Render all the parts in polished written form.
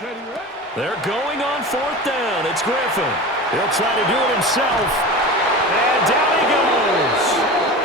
They're going on fourth down. It's Griffin. He'll try to do it himself. And down he goes.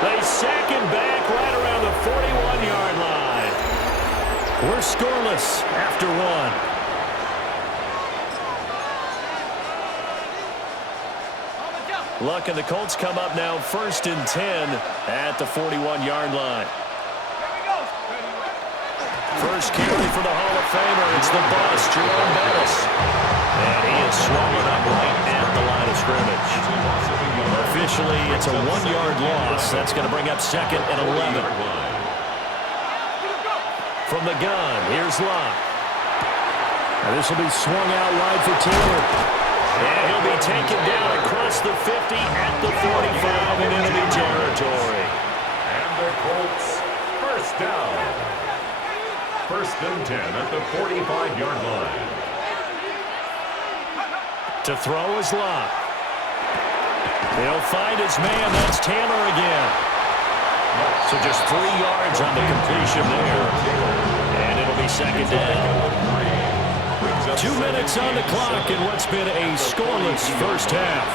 They sack him back right around the 41-yard line. We're scoreless after one. Luck and the Colts come up now 1st and 10 at the 41-yard line. First carry for the Hall of Famer. It's the boss, Jerome Bettis. And he is swallowed up right at the line of scrimmage. Officially, it's a 1-yard loss. That's going to bring up 2nd and 11. From the gun, here's Locke. And this will be swung out wide for Taylor. And he'll be taken down across the 50 at the 45 in enemy territory. And the Colts, first down. 1st and 10 at the 45-yard line. To throw is Locke. He'll find his man. That's Taylor again. So just 3 yards on the completion there. And it'll be 2nd down. 2 minutes on the clock in what's been a scoreless first half.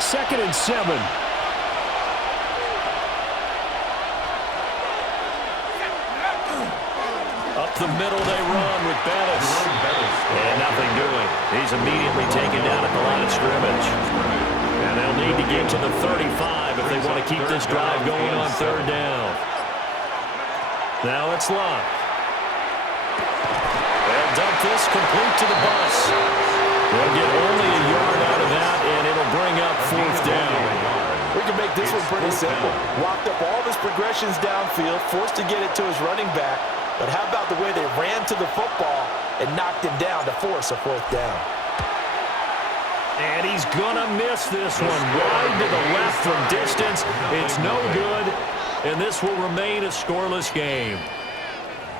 2nd and 7. Up the middle they run with Bettis. And nothing doing. He's immediately taken down at the line of scrimmage. And they'll need to get to the 35 if they want to keep this drive going on 3rd down. Now it's Locke. They'll dump this complete to the bus. They'll get only a yard out of that, and it'll bring up 4th down. We can make this one pretty simple. Walked up all of his progressions downfield, forced to get it to his running back. But how about the way they ran to the football and knocked him down to force a 4th down? And he's going to miss this one. Wide to the left from distance. It's no good, and this will remain a scoreless game.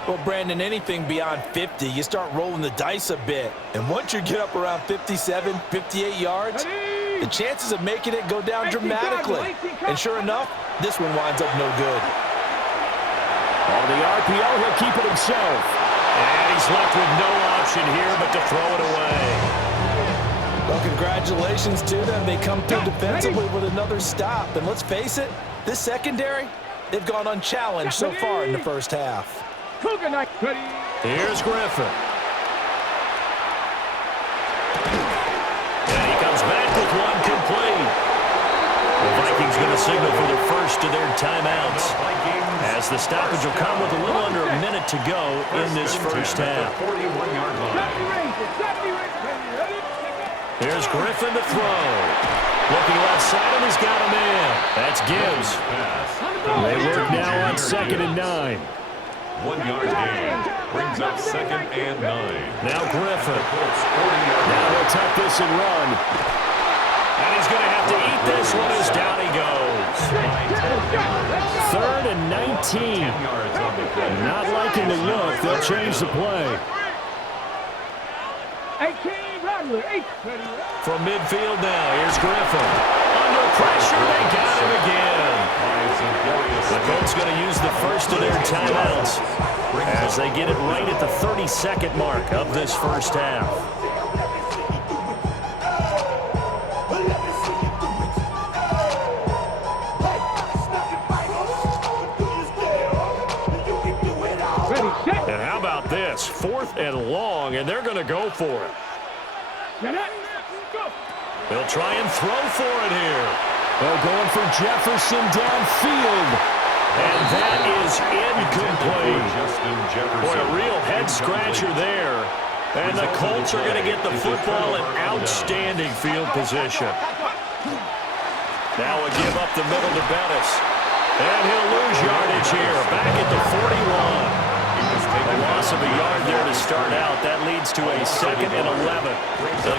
Well, Brandon, anything beyond 50, you start rolling the dice a bit. And once you get up around 57, 58 yards, the chances of making it go down dramatically. And sure enough, this one winds up no good. On the RPO, he'll keep it himself. And he's left with no option here but to throw it away. Well, congratulations to them. They come through defensively with another stop. And let's face it, this secondary, they've gone unchallenged so far in the first half. Here's Griffin. And he comes back with one complete. The Vikings going to signal for the first of their timeouts, as the stoppage will come with a little under a minute to go in this first half. Here's Griffin to throw. Looking left side, and he's got a man. That's Gibbs. They work now on 2nd and 9. 1-yard gain brings up 2nd and 9. Now Griffin. Now they'll tuck this and run. And he's going to have to eat this one as down he goes. 3rd and 19. Not liking the look. They'll change the play. From midfield now, here's Griffin. Under pressure, they got him again. The Colts going to use the first of their timeouts as they get it right at the 32nd mark of this first half. And how about this? 4th and long, and they're going to go for it. They'll try and throw for it here. They're going for Jefferson downfield. And that is incomplete. Boy, a real head-scratcher there. And the Colts are going to get the football in outstanding field position. Now a give up the middle to Bettis. And he'll lose yardage here, back at the 41. A loss of a yard there to start out. That leads to a 2nd and 11.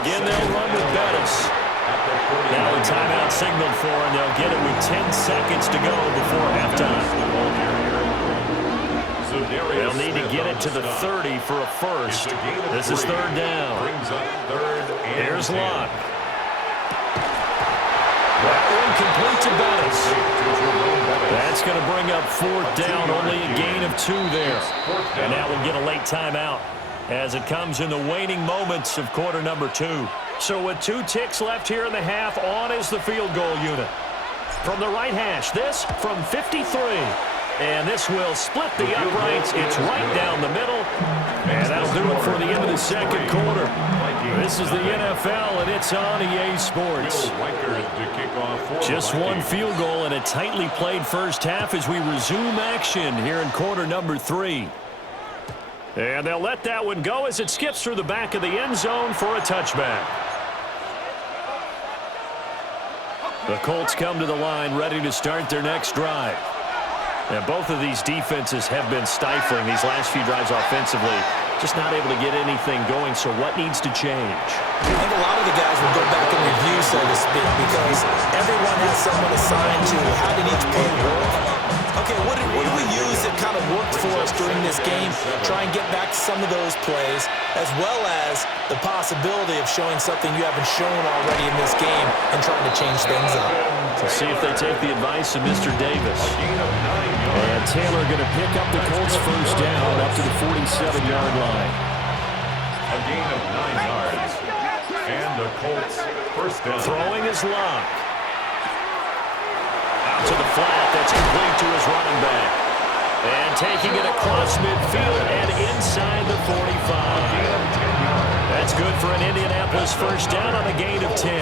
Again, they'll run with Bettis. Now a timeout signaled for, and they'll get it with 10 seconds to go before halftime. They'll need to get it to the 30 for a first. This is 3rd down. Here's Locke. That one complete to Bettis. That's That's going to bring up fourth down, only a gain of 2 there. And now we'll get a late timeout as it comes in the waning moments of quarter number 2. So with 2 ticks left here in the half, on is the field goal unit. From the right hash, this from 53. And this will split the uprights. It's right down the middle. And that'll do it for the end of the second quarter. This is the NFL, and it's on EA Sports. Just one field goal and a tightly played first half as we resume action here in quarter number 3. And they'll let that one go as it skips through the back of the end zone for a touchback. The Colts come to the line ready to start their next drive. And both of these defenses have been stifling these last few drives offensively. Just not able to get anything going, so what needs to change? I think a lot of the guys will go back and review, so to speak, because everyone has someone assigned to how did each play work. Okay, what did we use that kind of worked for us during this game? Try and get back to some of those plays, as well as the possibility of showing something you haven't shown already in this game and trying to change things up. To see if they take the advice of Mr. Davis. And Taylor going to pick up the Colts first down up to the 47-yard line. A gain of 9 yards. And the Colts first down. Throwing his lock. Out to the flat. That's complete to his running back. And taking it across midfield and inside the 45. That's good for an Indianapolis first down on a gain of 10.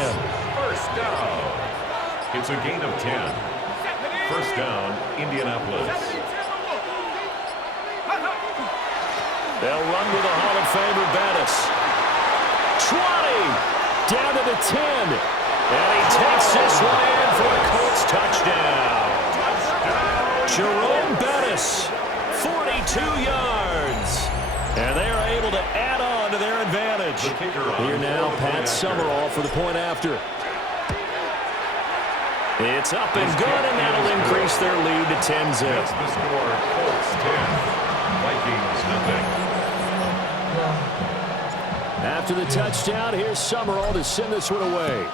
First down. It's a gain of 10. First down, Indianapolis. They'll run with a Hall of Famer, Bettis. 20. Down to the 10. And he takes this one in for a Colts touchdown. Jerome Bettis, 42 yards. And they are able to add on to their advantage. Here now, Pat Summerall for the point after. It's up and good, and that'll increase their lead to 10-0. That's the score, Colts 10, Vikings nothing. After the touchdown, here's Summerall to send this one away.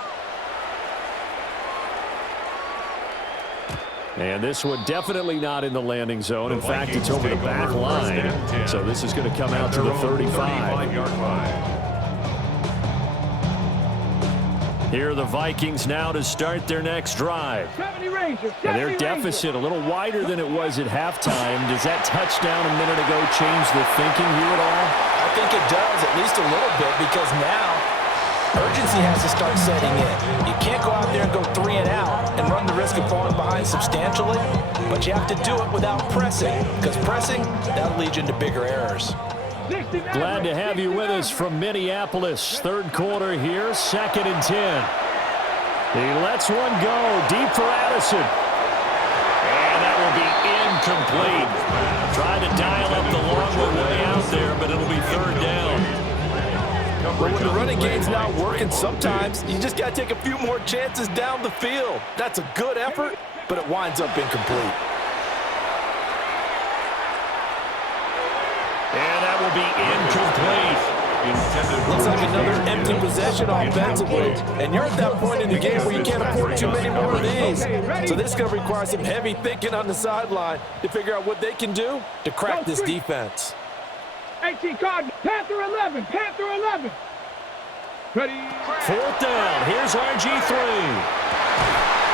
And this one definitely not in the landing zone. In fact, it's over the back line. So this is going to come out to the 35-yard line. Here are the Vikings now to start their next drive. And their deficit a little wider than it was at halftime. Does that touchdown a minute ago change the thinking here at all? I think it does, at least a little bit, because now urgency has to start setting in. You can't go out there and go 3 and out and run the risk of falling behind substantially, but you have to do it without pressing, because pressing, that'll lead you into bigger errors. Glad to have you with us from Minneapolis. Third quarter here, 2nd and 10. He lets one go deep for Addison. And that will be incomplete. Trying to dial up the long one way out there, but it'll be 3rd down. But when the running game's not working, sometimes you just got to take a few more chances down the field. That's a good effort, but it winds up incomplete. And that will be incomplete. Looks like another empty possession offensively. And you're at that point in the game where you can't afford too many more of these. So this is going to require some heavy thinking on the sideline to figure out what they can do to crack this defense. 18 Cardinals, Panther 11, Panther 11. Ready? 4th down. Here's RG3.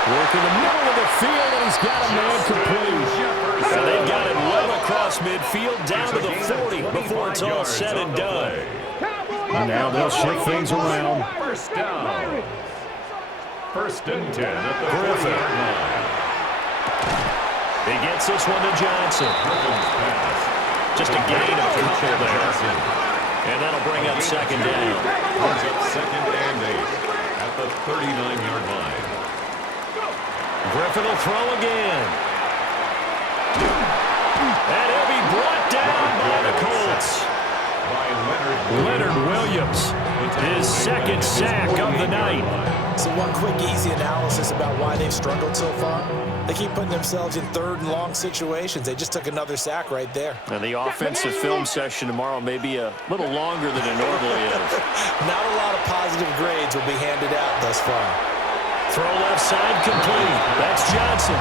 Working the middle of the field, and he's got a man complete. And they've got it well across midfield down to the 40 before it's all said and done. And now they'll shift things around. First down. 1st and 10 at the 40-yard line. He gets this one to Johnson. Just a gain of a couple there. And that'll bring up 2nd down. Brings up 2nd and 8 at the 39-yard line. Griffin will throw again. And he'll be brought down by the Colts. By Leonard Williams, his 2nd sack of the night. So one quick, easy analysis about why they've struggled so far. They keep putting themselves in 3rd and long situations. They just took another sack right there. And the offensive film session tomorrow may be a little longer than it normally is. Not a lot of positive grades will be handed out thus far. Throw left side complete. That's Johnson.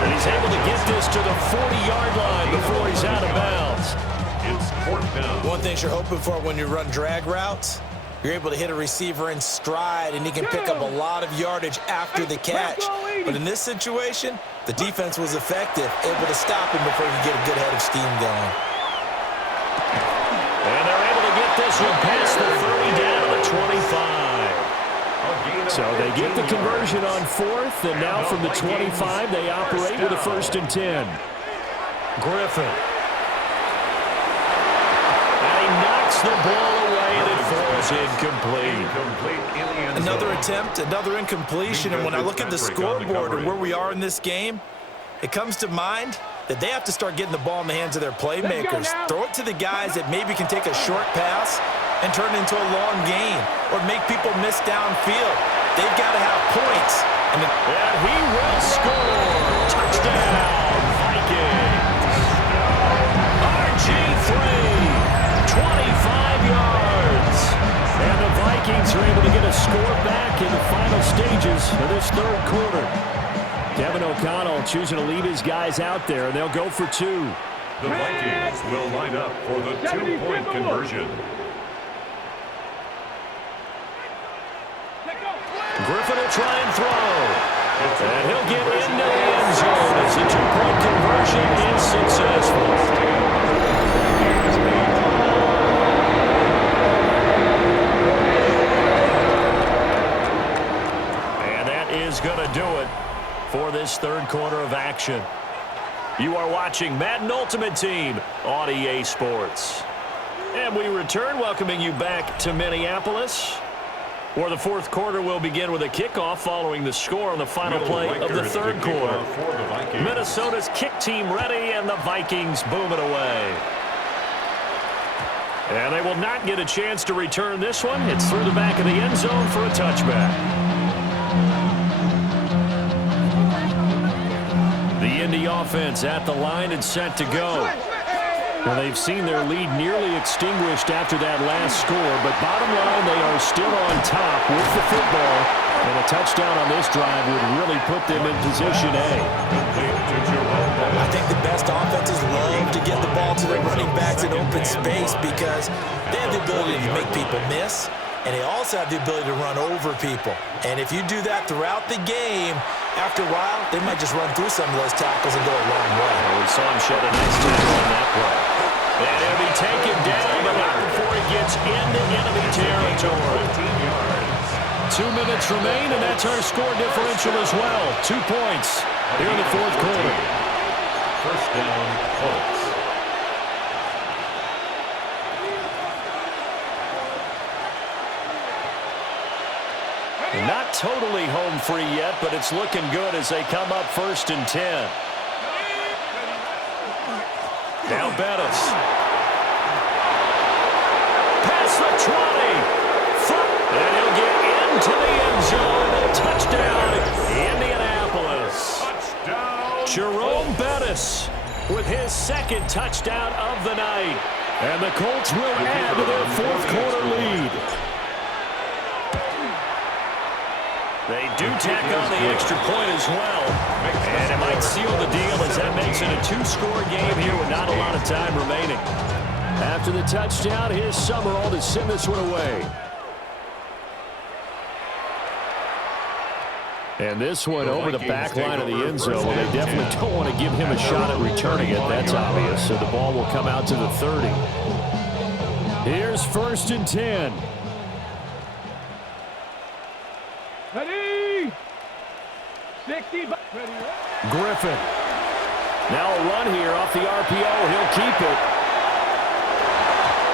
And he's able to get this to the 40-yard line before he's out of bounds. It's 4th down. One thing you're hoping for when you run drag routes, you're able to hit a receiver in stride, and he can pick up a lot of yardage after the catch. But in this situation, the defense was effective, able to stop him before he could get a good head of steam going. And they're able to get this one past the 30 down to the 25. So they get the conversion on 4th, and now from the 25, they operate with a 1st and 10. Griffin. And he knocks the ball away, and it falls incomplete. Another attempt, another incompletion, and when I look at the scoreboard and where we are in this game, it comes to mind that they have to start getting the ball in the hands of their playmakers. Throw it to the guys that maybe can take a short pass and turn it into a long gain or make people miss downfield. They've got to have points. And he will score. Touchdown, Vikings. RG3, 25 yards. And the Vikings are able to get a score back in the final stages of this 3rd quarter. Kevin O'Connell choosing to leave his guys out there, and they'll go for 2. The Vikings will line up for the 2-point conversion. Griffin will try and throw. And he'll get into the end zone as the 2-point conversion is successful. And that is going to do it for this 3rd quarter of action. You are watching Madden Ultimate Team on EA Sports. And we return, welcoming you back to Minneapolis, where the 4th quarter will begin with a kickoff following the score on the final play of the 3rd quarter. Minnesota's kick team ready, and the Vikings boom it away. And they will not get a chance to return this one. It's through the back of the end zone for a touchback. The Indy offense at the line and set to go. Well, they've seen their lead nearly extinguished after that last score, but bottom line, they are still on top with the football, and a touchdown on this drive would really put them in position A. I think the best offenses love to get the ball to their running backs in open space because they have the ability to make people miss, and they also have the ability to run over people. And if you do that throughout the game, after a while, they might just run through some of those tackles and go a long way. We saw him shed a nice tackle on that play. And he'll be taken down, but not before he gets into enemy territory. 2 minutes remain, and that's our score differential as well. 2 points here in the 4th quarter. 1st down, Colts. Not totally home free yet, but it's looking good as they come up 1st and 10. Now Bettis. Past the 20. And he'll get into the end zone. Touchdown, Indianapolis. Touchdown. Jerome Bettis with his 2nd touchdown of the night. And the Colts will add to their 4th quarter lead. They do tack on the extra point as well. And it might seal the deal as that makes it a 2-score game here with not a lot of time remaining. After the touchdown, here's Summerall to send this one away. And this one over the back line of the end zone. Well, they definitely don't want to give him a shot at returning it. That's obvious. So the ball will come out to the 30. Here's 1st and 10. Ready? 60. Ready. Griffin. Now a run here off the RPO. He'll keep it.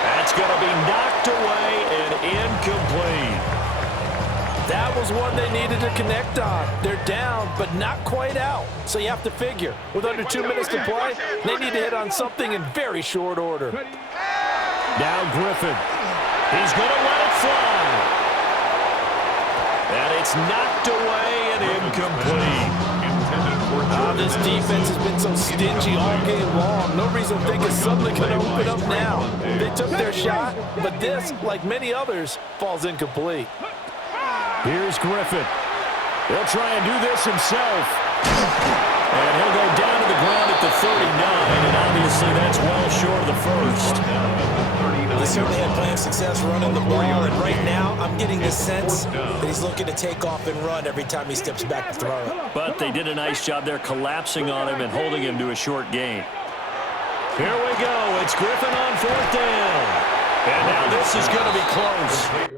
That's going to be knocked away and incomplete. That was one they needed to connect on. They're down, but not quite out. So you have to figure, with under 2 minutes to play, they need to hit on something in very short order. Now Griffin. He's going to let it fly. And it's knocked away and incomplete. This defense has been so stingy all game long. No reason to think it's suddenly going to open up now. They took their shot, but this, like many others, falls incomplete. Here's Griffin. He'll try and do this himself. And he'll go down to the ground at the 39, and obviously that's well short of the first. They certainly had plenty of success running the ball, and right now I'm getting the sense that he's looking to take off and run every time he steps back to throw it. But they did a nice job there collapsing on him and holding him to a short gain. Here we go. It's Griffin on 4th down. And now this is going to be close.